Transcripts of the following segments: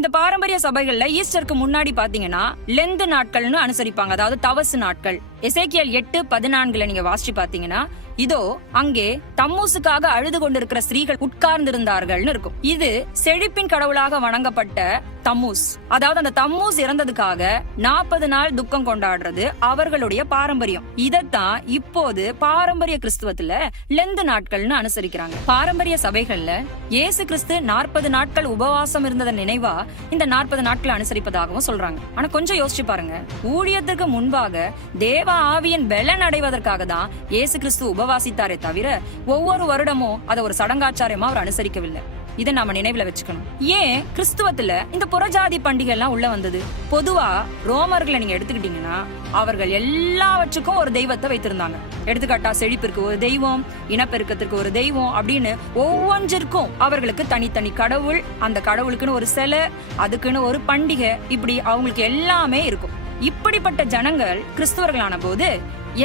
இந்த பாரம்பரிய சபைகள்ல ஈஸ்டருக்கு முன்னாடி பாத்தீங்கன்னா லெந்து நாட்கள்னு அனுசரிப்பாங்க, அதாவது தவசு நாட்கள். எசேக்கியேல் 8:14 நீங்க வாசிச்சு பாத்தீங்கன்னா, இதோ அங்கே தம்மூசுக்காக அழுது கொண்டிருக்கிற ஸ்திரீகள் உட்கார்ந்திருந்தார்கள்னு இருக்கும். இது செழிப்பின் கடவுளாக வணங்கப்பட்ட தம்மூஸ். அதாவது அந்த தம்மூஸ் இறந்ததுக்காக 40 நாள் துக்கம் கொண்டாடுறது அவர்களுடைய பாரம்பரியம். இதத்தான் இப்போது பாரம்பரிய கிறிஸ்துவத்துல லெந்து நாட்கள்னு அனுசரிக்கிறாங்க. பாரம்பரிய சபைகள்ல இயேசு கிறிஸ்து 40 நாட்கள் உபவாசம் இருந்ததன் நினைவா இந்த 40 நாட்கள் அனுசரிப்பதாகவும் சொல்றாங்க. ஆனா கொஞ்சம் யோசிச்சு பாருங்க, ஊழியத்துக்கு முன்பாக தேவ ஆவியின் பலன் அடைவதற்காக தான் இயேசு கிறிஸ்து உபவாசித்தாரே தவிர ஒவ்வொரு வருடமும் அதை ஒரு சடங்காச்சாரியமா அவர் அனுசரிக்கவில்லை. இதை நாம நினைவுல வச்சுக்கணும். ஏன் கிறிஸ்துவத்துல இந்த புறஜாதி பண்டிகை எல்லாம் உள்ள வந்தது? பொதுவா ரோமர்களை நீங்க எடுத்துக்கிட்டீங்கன்னா அவர்கள் எல்லாவற்றுக்கும் ஒரு தெய்வத்தை வைத்திருந்தாங்க. எடுத்துக்காட்டா செழிப்பிற்கு ஒரு தெய்வம், இனப்பெருக்கத்திற்கு ஒரு தெய்வம் அப்படின்னு ஒவ்வொன்றிற்கும் அவர்களுக்கு தனித்தனி கடவுள், அந்த கடவுளுக்குன்னு ஒரு சிலை, அதுக்குன்னு ஒரு பண்டிகை, இப்படி அவங்களுக்கு எல்லாமே இருக்கும். இப்படிப்பட்ட ஜனங்கள் கிறிஸ்துவர்களான போது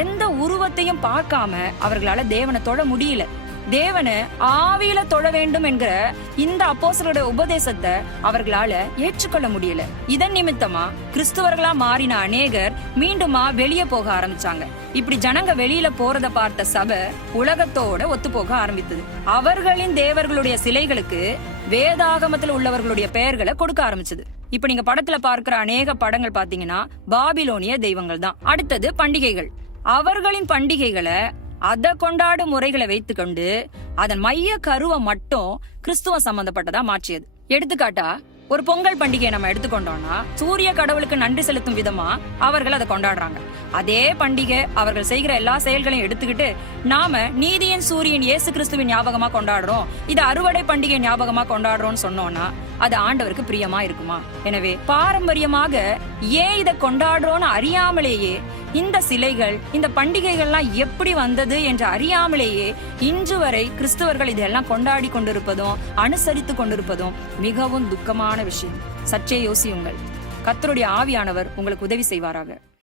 எந்த உருவத்தையும் பார்க்காம அவர்களால தேவனை தொழ முடியல. தேவனை ஆவியில தொழ வேண்டும் என்கிற இந்த அப்போஸ்தலருடைய உபதேசத்தை அவர்களால ஏற்றுக்கொள்ள முடியல. இதன் நிமித்தமா கிறிஸ்துவர்களா மாறின அநேகர் மீண்டுமா வெளியே போக ஆரம்பிச்சாங்க. இப்படி ஜனங்க வெளியில போறத பார்த்த சபை உலகத்தோட ஒத்து போக ஆரம்பித்தது. அவர்களின் தேவர்களுடைய சிலைகளுக்கு வேதாகமத்துல உள்ளவர்களுடைய பெயர்களை கொடுக்க ஆரம்பிச்சது. இப்ப நீங்க படத்துல பார்க்கிற அநேக படங்கள் பாத்தீங்கன்னா பாபிலோனிய தெய்வங்கள் தான். அடுத்தது பண்டிகைகள். அவர்களின் பண்டிகைகளை அத கொண்டாடும் முறைகளை வைத்துக்கொண்டு அதன் மைய கருவை மட்டும் கிறிஸ்துவ சம்பந்தப்பட்டதா மாற்றியது. எடுத்துக்காட்டா ஒரு பொங்கல் பண்டிகையை நம்ம எடுத்துக்கொண்டோம்னா சூரிய கடவுளுக்கு நன்றி செலுத்தும் விதமா அவர்கள் அதை கொண்டாடுறாங்க. அதே பண்டிகை அவர்கள் செய்கிற எல்லா செயல்களையும் எடுத்துக்கிட்டு நாம நீதியின் சூரியன் இயேசு கிறிஸ்துவின் ஞாபகமா கொண்டாடுறோம், இது அறுவடை பண்டிகை ஞாபகமா கொண்டாடுறோம்னு சொன்னோம்னா அது ஆண்டவருக்கு பிரியமா இருக்குமா? எனவே பாரம்பரியமாக ஏன் இதை கொண்டாடுறோம்னு அறியாமலேயே இந்த சிலைகள், இந்த பண்டிகைகள்லாம் எப்படி வந்தது என்று அறியாமலேயே இன்று வரை கிறிஸ்தவர்கள் இதெல்லாம் கொண்டாடி கொண்டிருப்பதும் அனுசரித்து கொண்டிருப்பதும் மிகவும் துக்கமான விஷயம். சற்றே யோசியுங்கள். கர்த்தருடைய ஆவியானவர் உங்களுக்கு உதவி செய்வாராக.